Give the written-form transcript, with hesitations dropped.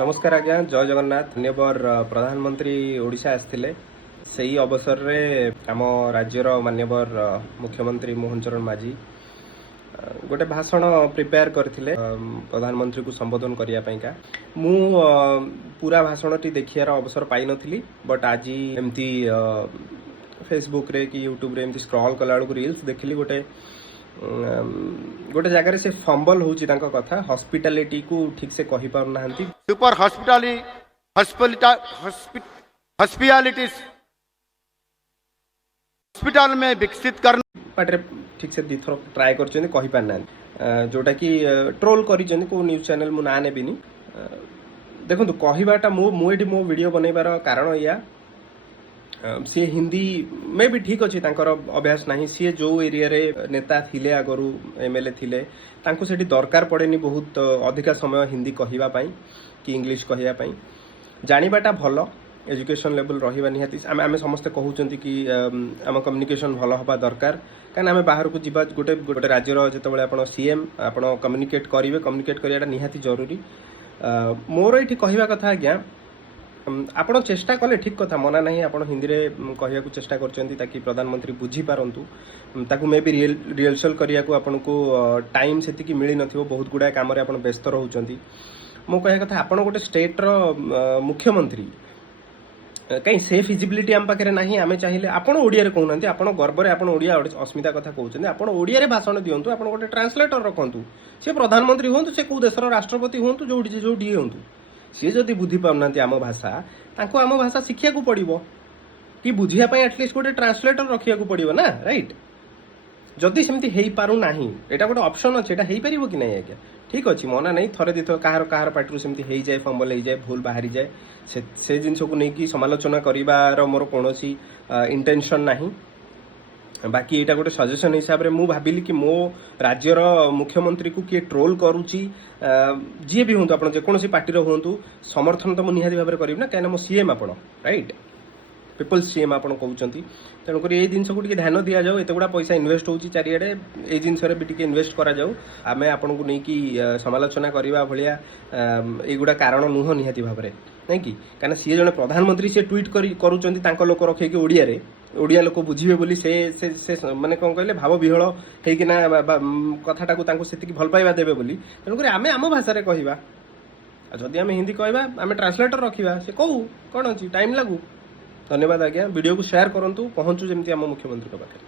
नमस्कार आज्ञा जय जगन्नाथ धन्यवाद प्रधानमंत्री ओडिशा आसते से अवसर रे आम राज्यर मान्यवर मुख्यमंत्री मोहन चरण माझी गोटे भाषण प्रिपेयर करथिले प्रधानमंत्री को संबोधन करने का मु पूरा भाषण टी देखियार अवसर पाई नथिली बट आज एमती फेसबुक रे कि यूट्यूब रे एमती स्क्रॉल कला बेलू रील्स देखली गोटे गोटे जगह से फंबल होची तांको कथा हॉस्पिटैलिटी को ठीक से कहि पार नाहंती सुपर हॉस्पिटैलिटी हॉस्पिटल में विकसित करना पाटे ठीक से दिथर ट्राई करछन कहि पार ना जोटा कि ट्रोल करिछन को न्यूज़ चैनल मु ना नेबिनी देखंतु कहिबाटा मु एडी मो वीडियो बनैबार कारण या सी हिंदी में भी ठीक अच्छे अभ्यास नहीं सी जो एरिया रे नेता थिले आगरू एमएलए थिले तांको सेठी दरकार पड़ेनी बहुत अधिका समय हिंदी कहिबा पई कि इंग्लिश कहिबा पई जानिबाटा भलो एजुकेशन लेवल रहिबा निहाती आमे समस्त कहउचंती कि आम कम्युनिकेशन भलो हबा दरकार कान आमे बाहर को जिबा गोटे गोटे राज्य रो जेतेबेले आपण सीएम आपण कम्युनिकेट करिवे कम्युनिकेट करियाटा निहाती जरूरी मोर एठी कहिबा कथा आज्ञा आपण चेष्टा कले ठीक कथा मना नहीं आपण हिंदी रे कहिया को चेष्टा करचंती ताकि प्रधानमंत्री बुझी पारंतु ताकू मे भी रिहर्सल करिया को आपण को टाइम सेति की मिली नथिबो बहुत गुडा काम रे आपण व्यस्त रहउचंती मो कहिया कथा आपण गोटे स्टेट रो मुख्यमंत्री कहीं से फिजिबिलिटी आम पाखे नहीं आमे चाहिए आपण ओडिया रे कहउनंती आपण गर्व रे आपण ओडिया अस्मिता कथा कहउचंती आपण ओडिया रे भाषण दियंतु आपण गोटे ट्रांसलेटर रखंतु से प्रधानमंत्री होंतु से को देशर राष्ट्रपति होंतु जोडी होंतु सी जदि बुझी पाना आम भाषा तांको आम भाषा शिखिया को पड़ो कि बुझापी एटलिस्ट गोटे ट्रांसलेटर रखा पड़ो ना राइट जदि सेमती हो पारू नाही एटा गोटे ऑप्शन अच्छे एटा हो पारिबो कि नहीं आज्ञा ठीक अच्छे मना नहीं थरे दिथर कहार पार्टी सेमती हो जाए फंबल हो जाए भूल बाहरी जाए से जिनस को लेकिन समालोचना करिवार मोर कोनोसी इंटेंशन नहीं बाकी यहाँ गोटे सजेसन हिसाब से मुझे भाविली कि मो राज्यर मुख्यमंत्री को किए ट्रोल करुच्ची जी भी हूँ आप जेकोसी पार्टी हूँ समर्थन तो मुझे निहाती भाव में करी ना कहीं मो सीएम आप राइट पीपल्स सीएम आप कहते तेणुक ये जिन को ध्यान दि जाऊ एत गुड़ा पैसा इन्वेस्ट हो चारिड़े ये जिनस इन्वेस्ट करा जाऊ आमे आपन को नहीं समालोचना करने भाया युवा कारण नुह निहाती भाव में नहीं कि कहीं सी जन प्रधानमंत्री से ट्वीट कर लोक रखे ओडिया रे ओडिया लोक बुझे बोली से माने कौन कहले भाव विहल होना कथाटा को से भल पाइबा देवे बोली तेणुक आम आम भाषा रे कहवा जदि आम हिंदी कहवा आम ट्रांसलेटर रखा से कहू कौन अच्छी टाइम लागू धन्यवाद आज्ञा वीडियो को शेयर करंतु पहुंचू जमती आम मुख्यमंत्री पाखे।